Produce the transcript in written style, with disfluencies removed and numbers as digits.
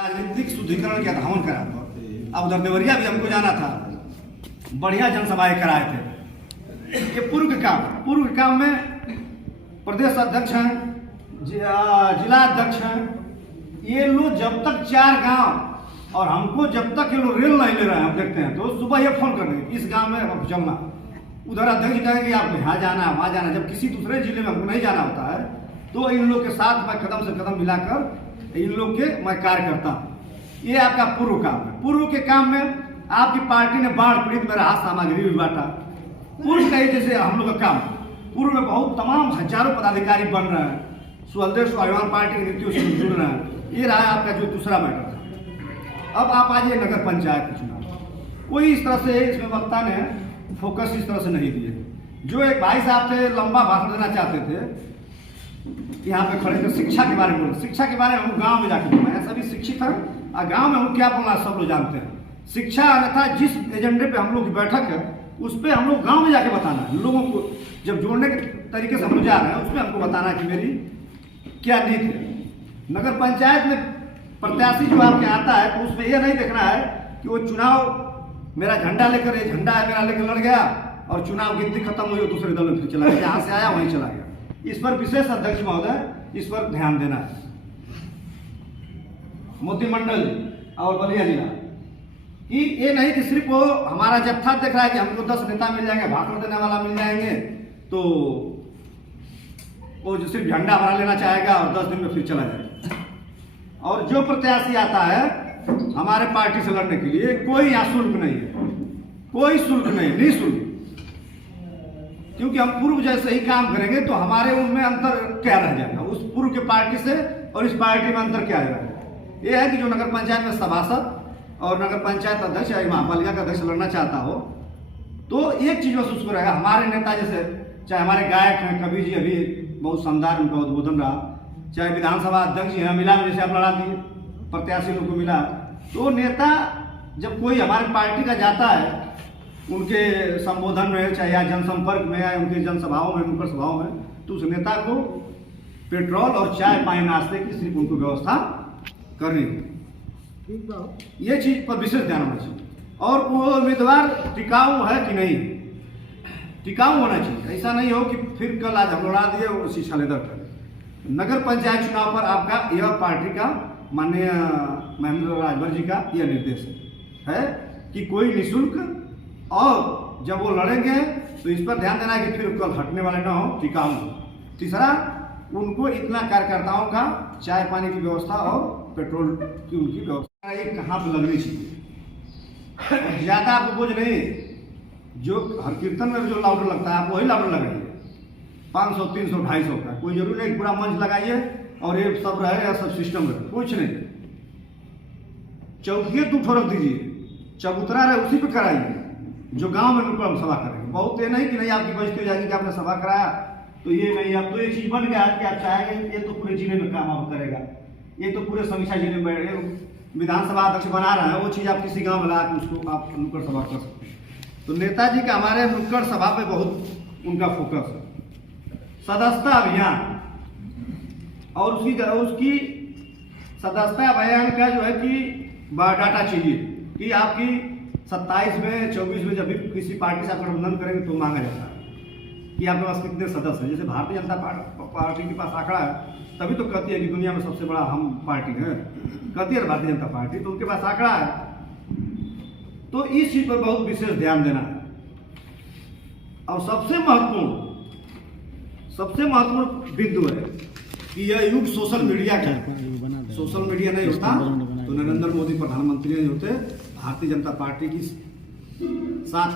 राजनीतिक शुद्धिकरण का धावन करा था। अब उधर देवरिया भी हमको जाना था, बढ़िया जनसभाएं कराए थे। ये पूर्व के काम में प्रदेश अध्यक्ष हैं, जिला अध्यक्ष हैं, ये लोग जब तक 4 गांव और हमको जब तक ये लोग रेल नहीं ले रहे हैं, हम देखते हैं तो सुबह ये फोन कर देंगे इस गांव में अब चलना, उधर अध्यक्ष कहेंगे आप यहाँ जाना है वहाँ जाना। जब किसी दूसरे जिले में हमको नहीं जाना होता है तो इन लोग के साथ मैं कदम से कदम मिलाकर इन लोग के मैं कार्य करता हूँ। ये आपका पूर्व काम है। पूर्व के काम में आपकी पार्टी ने बाढ़ पीड़ित में राहत सामग्री भी बांटा। पूर्व का जैसे हम लोग का काम, पूर्व में बहुत तमाम हजारों पदाधिकारी बन रहे हैं, सुहलदेव स्वाभिमान पार्टी की नीतियों से जुड़ रहे हैं। ये रहा आपका जो दूसरा मैटर था। अब आप आ जाइए नगर पंचायत के चुनाव। कोई इस तरह से इसमें वक्ता ने फोकस इस तरह से नहीं दिए। जो एक भाई साहब थे लंबा भाषण देना चाहते थे, यहाँ पे खड़े थे शिक्षा के बारे में बोले। शिक्षा के बारे में हम गांव में जाकर बोला, सभी शिक्षित हैं और गांव में हम क्या बोलना सब लोग जानते हैं। शिक्षा अन्यथा जिस एजेंडे पे हम लोग की बैठक है उस पर हम लोग गांव में जाके बताना है लोगों को। जब जोड़ने के तरीके से हम लोग जा रहे हैं उसमें हमको बताना कि मेरी क्या नीति है। नगर पंचायत में प्रत्याशी जो आपके आता है तो उसमें यह नहीं देखना है कि वो चुनाव मेरा झंडा लेकर, ये झंडा है मेरा लेकर लड़ गया और चुनाव गिनती खत्म हुई और दूसरे दल में फिर चला गया, जहाँ से आया वहीं चला गया। इस पर विशेष अध्यक्ष महोदय इस पर ध्यान देना है। मोती मंडल और बलिया जिला कि ये नहीं कि सिर्फ वो हमारा जत्था देख रहा है कि हमको 10 नेता मिल जाएंगे, भाषण देने वाला मिल जाएंगे तो वो जो सिर्फ झंडा हमारा लेना चाहेगा और 10 दिन में फिर चला जाएगा। और जो प्रत्याशी आता है हमारे पार्टी से लड़ने के लिए कोई यहाँ शुल्क नहीं है, कोई शुल्क नहीं, निःशुल्क। क्योंकि हम पूर्व जैसे ही काम करेंगे तो हमारे उनमें अंतर क्या रह जाएगा, उस पूर्व के पार्टी से और इस पार्टी में अंतर क्या रहेगा। यह है कि जो नगर पंचायत में सभासद और नगर पंचायत अध्यक्ष या महापालिका का अध्यक्ष लड़ना चाहता हो तो एक चीज महसूस करेगा। हमारे नेता जैसे चाहे हमारे गायक हैं, कबीर जी अभी बहुत शानदार उनका उद्बोधन रहा, चाहे विधानसभा अध्यक्ष हैं, मिला में जैसे आप लड़ा दिए प्रत्याशी लोग को मिला, तो नेता जब कोई हमारे पार्टी का जाता है उनके संबोधन में चाहे या जनसंपर्क में या उनके जनसभाओं में, नुक्कड़ सभाओं में, तो उस नेता को पेट्रोल और चाय पानी नाश्ते की सिर्फ उनको व्यवस्था करनी होगी। ये चीज पर विशेष ध्यान होना चाहिए। और वो उम्मीदवार टिकाऊ है कि नहीं, टिकाऊ होना चाहिए। ऐसा नहीं हो कि फिर कल आज हम लड़ा दिए और शीशा लेदर कर। नगर पंचायत चुनाव पर आपका यह पार्टी का माननीय महेंद्र राजभर जी का यह निर्देश है कि कोई निःशुल्क, और जब वो लड़ेंगे तो इस पर ध्यान देना है कि फिर कल हटने वाले ना हो, टिकाऊ। तीसरा, उनको इतना कार्यकर्ताओं का चाय पानी की व्यवस्था और पेट्रोल की उनकी व्यवस्था ये कहाँ पर लगनी चाहिए। ज्यादा आपको बोझ नहीं, जो हर कीर्तन में जो लाउडर लगता है आप वही लाउडर लगाइए, 500, 300, 250 का। कोई जरूरी नहीं पूरा मंच लगाइए और ये सब रहे या सब सिस्टम रहे, कुछ नहीं। चौकिए 2 ठो रख दीजिए, चबूतरा रहे उसी पे कराइए, जो गांव में नुक्कड़ सभा करेंगे। बहुत ये नहीं कि नहीं आपकी बेइज्जती हो जाएगी कि आपने सभा कराया तो ये नहीं। अब तो ये चीज बन गया कि आप चाहेंगे ये तो पूरे जिले में काम आप करेगा, ये तो पूरे समीक्षा जिले में विधानसभा अध्यक्ष बना रहा है, वो चीज आप किसी गांव में ला उसको आप नुक्कड़ सभा कर सकते हैं। तो नेताजी का हमारे नुक्कड़ सभा पे बहुत उनका फोकस है। सदस्यता अभियान और उसकी सदस्यता अभियान का जो है कि बायोडाटा चाहिए कि आपकी 27 में 24 में जब भी किसी पार्टी से आप गठबंधन करेंगे तो मांगा जाता है कि आपके पास कितने सदस्य हैं। जैसे भारतीय जनता पार्टी के पास आंकड़ा है तभी तो कहती है कि दुनिया में सबसे बड़ा हम पार्टी है, कहती है भारतीय जनता पार्टी, तो उनके पास आंकड़ा है। तो इस चीज पर बहुत विशेष ध्यान देना है। और सबसे महत्वपूर्ण बिंदु है कि यह युग सोशल मीडिया का है। सोशल मीडिया नहीं होता तो नरेंद्र मोदी प्रधानमंत्री नहीं होते, भारतीय जनता पार्टी की साथ